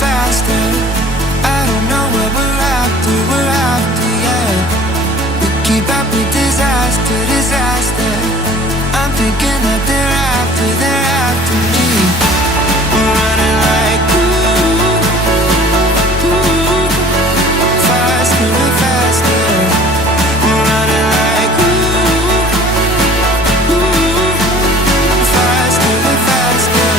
faster. I don't know what we're after, yeah. We keep up with disaster, disaster. I'm thinking that they're after me. We're running like faster and faster. We're running like faster and faster.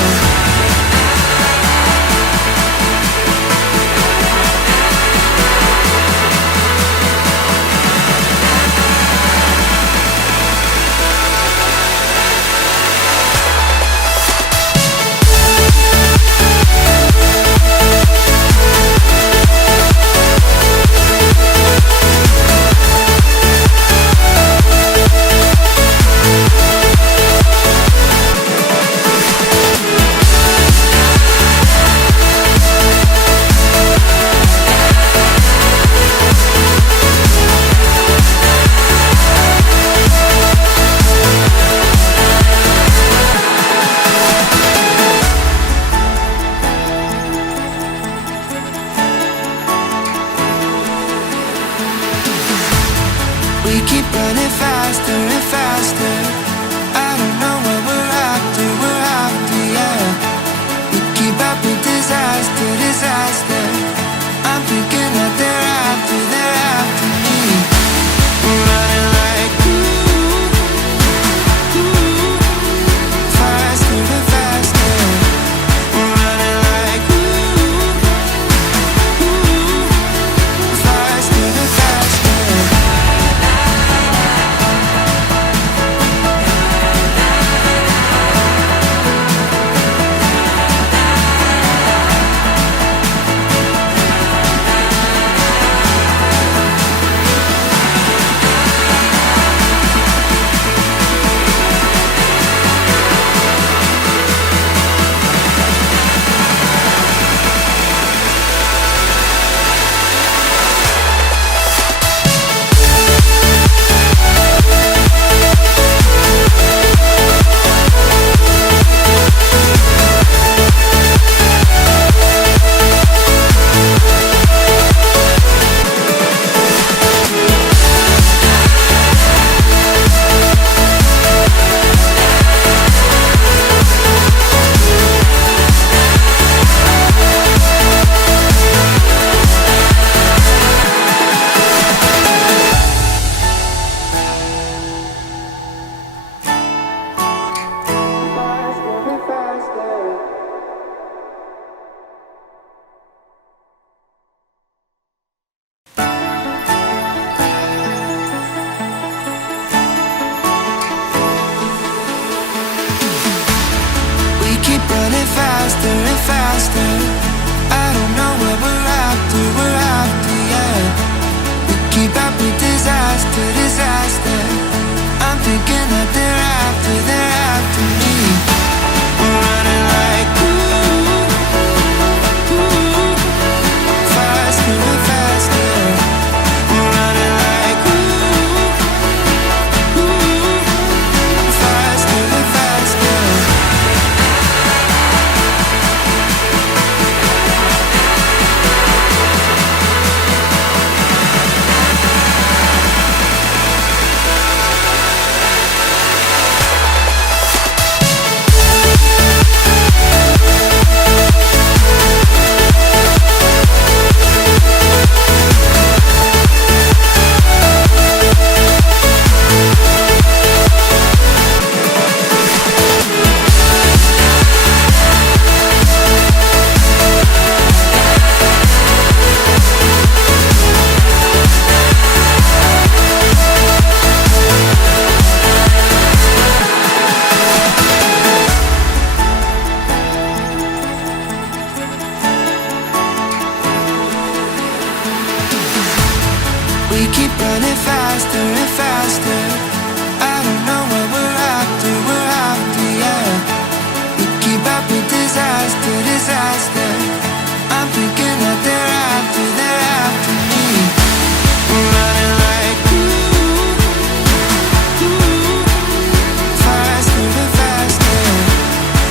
We keep running faster and faster. I don't know what we're after, yeah. We keep up with disaster, disaster. I'm thinking that they're after me. We're running like faster and faster. We're running like faster and faster. Keep running faster and faster. I don't know what we're after, yeah. We keep up with disaster, disaster. I'm thinking that they're after me. We're running like faster and faster. We're running like faster and faster. We keep running faster and faster. I don't know what we're after, yeah. We keep up with disaster, disaster. I'm thinking that they're after me. We're running like faster and faster.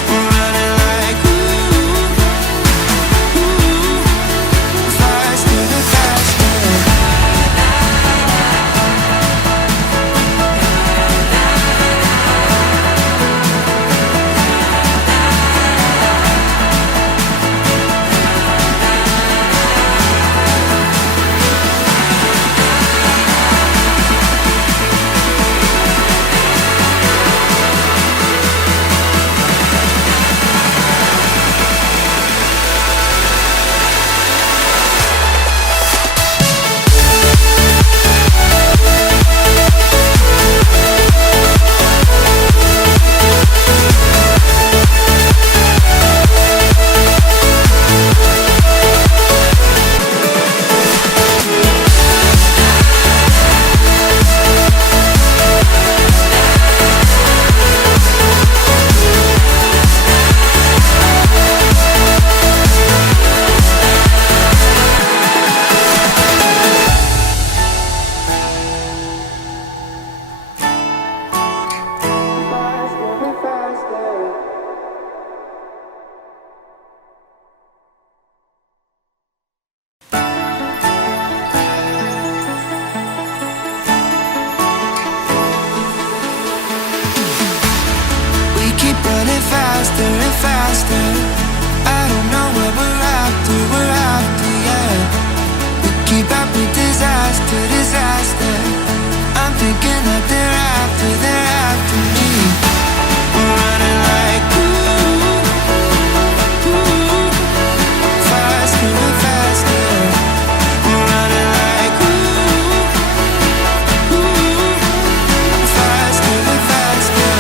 We're running like faster. I don't know where we're after, yeah. We keep up with disaster, disaster. I'm thinking that they're after me. We're running like faster and faster. We're running like faster and faster.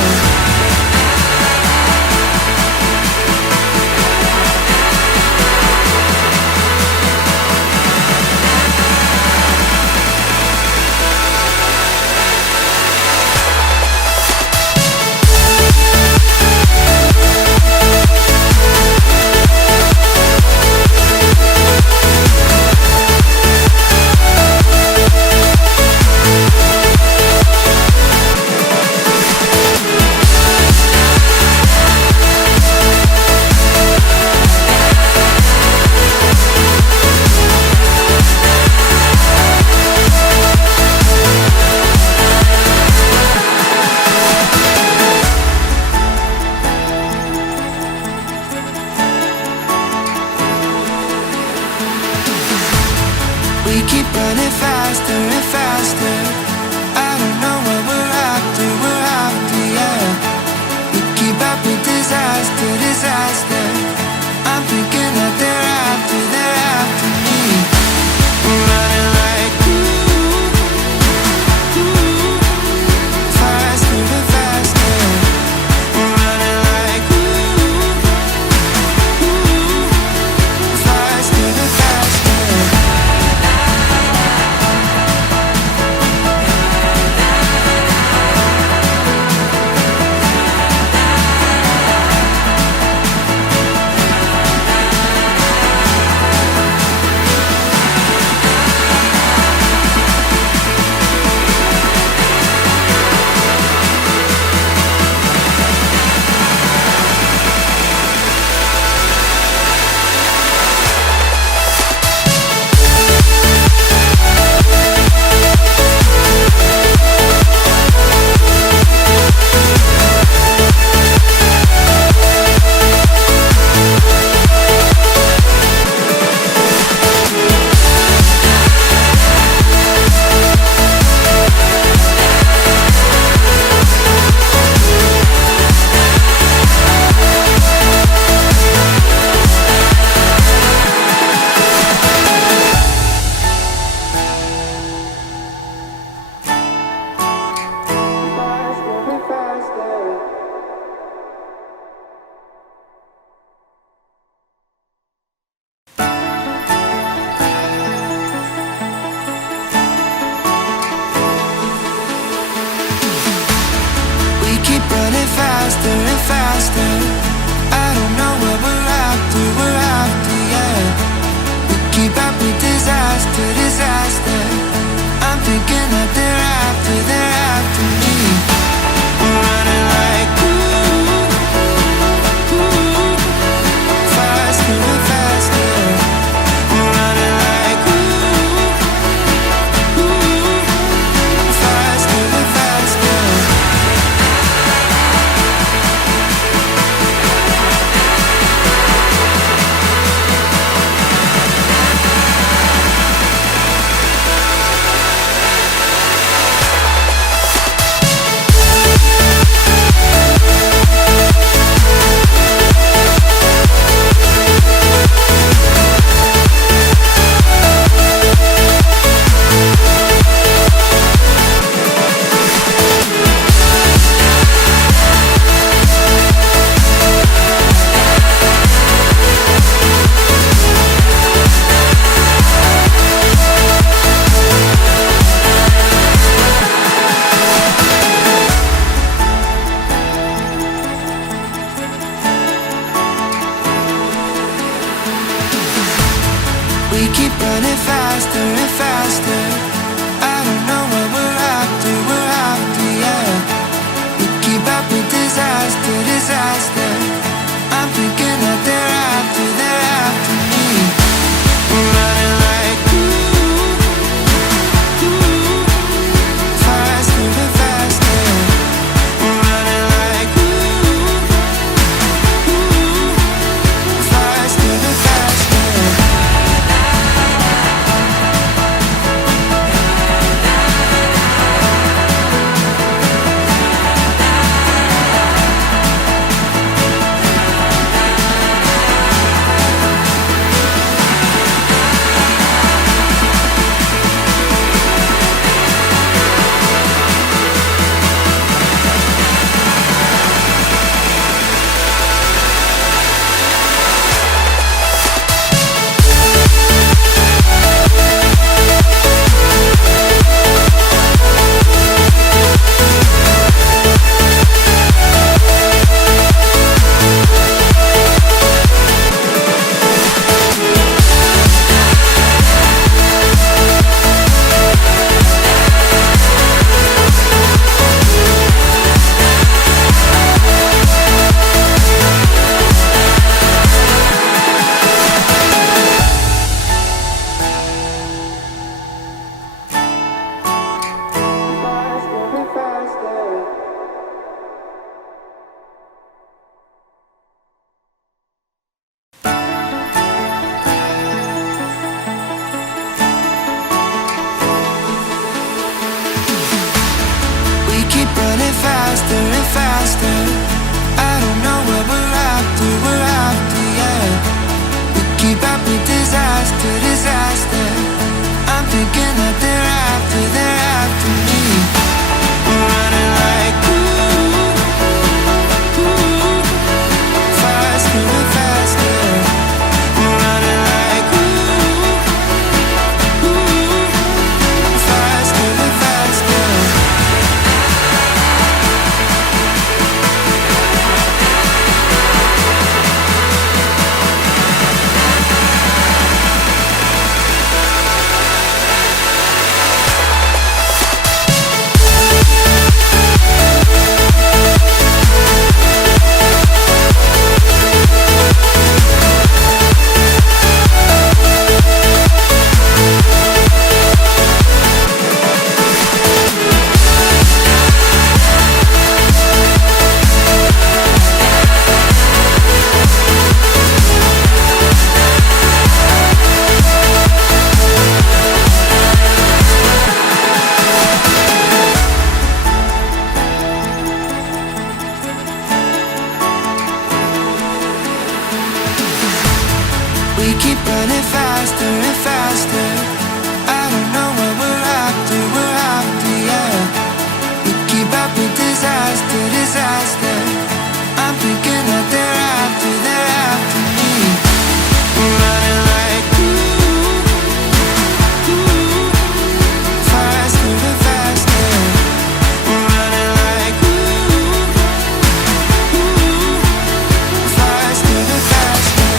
We keep running faster and faster. I don't know where we're after, yeah. We keep up with disaster, disaster. I'm thinking that they're after me. We're running like faster and faster. We're running like faster and faster. We keep running faster and faster. I don't know where we're after, yeah. We keep up with disaster, disaster. I'm thinking that they're after me. We're running like faster and faster. We're running like faster and faster. faster and faster. I don't know what we're after, yeah. We keep up with disaster, disaster. I'm thinking that they're after me. We're running like faster and faster. We're running like faster and faster. We keep running faster and faster. I don't know what we're after, yeah. We keep up with disaster, disaster. I'm thinking that they're after me. We're running like faster and faster. We're running like faster and faster.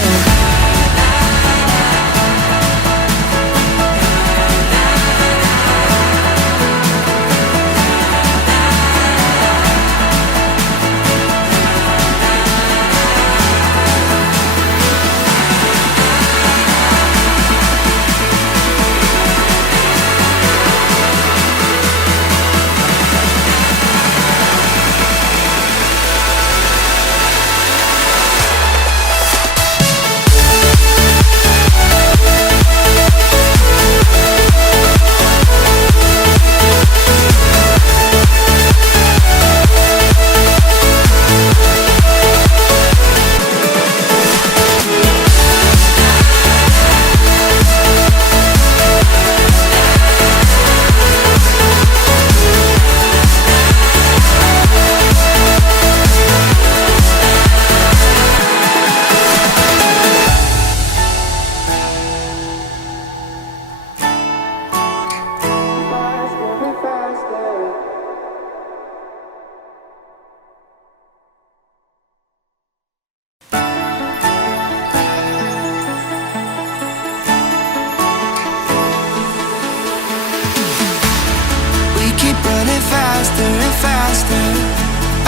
Keep running faster and faster.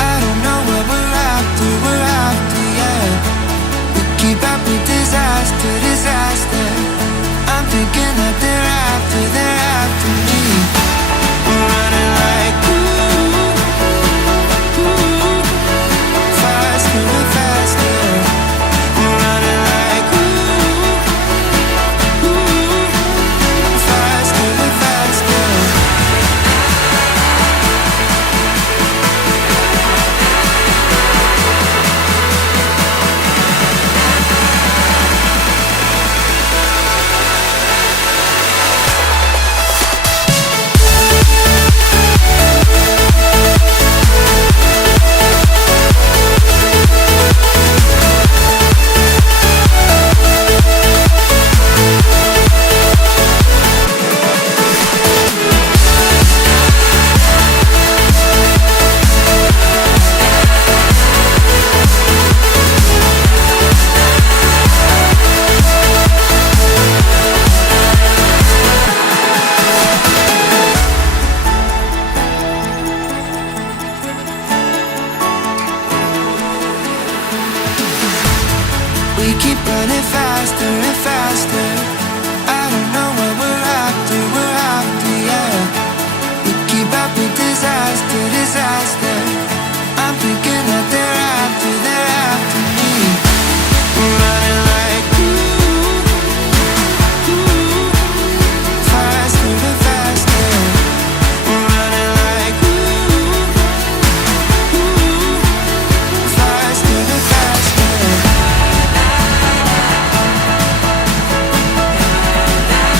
I don't know what we're after, yeah. We keep up with disaster, disaster. I'm thinking that they're after me.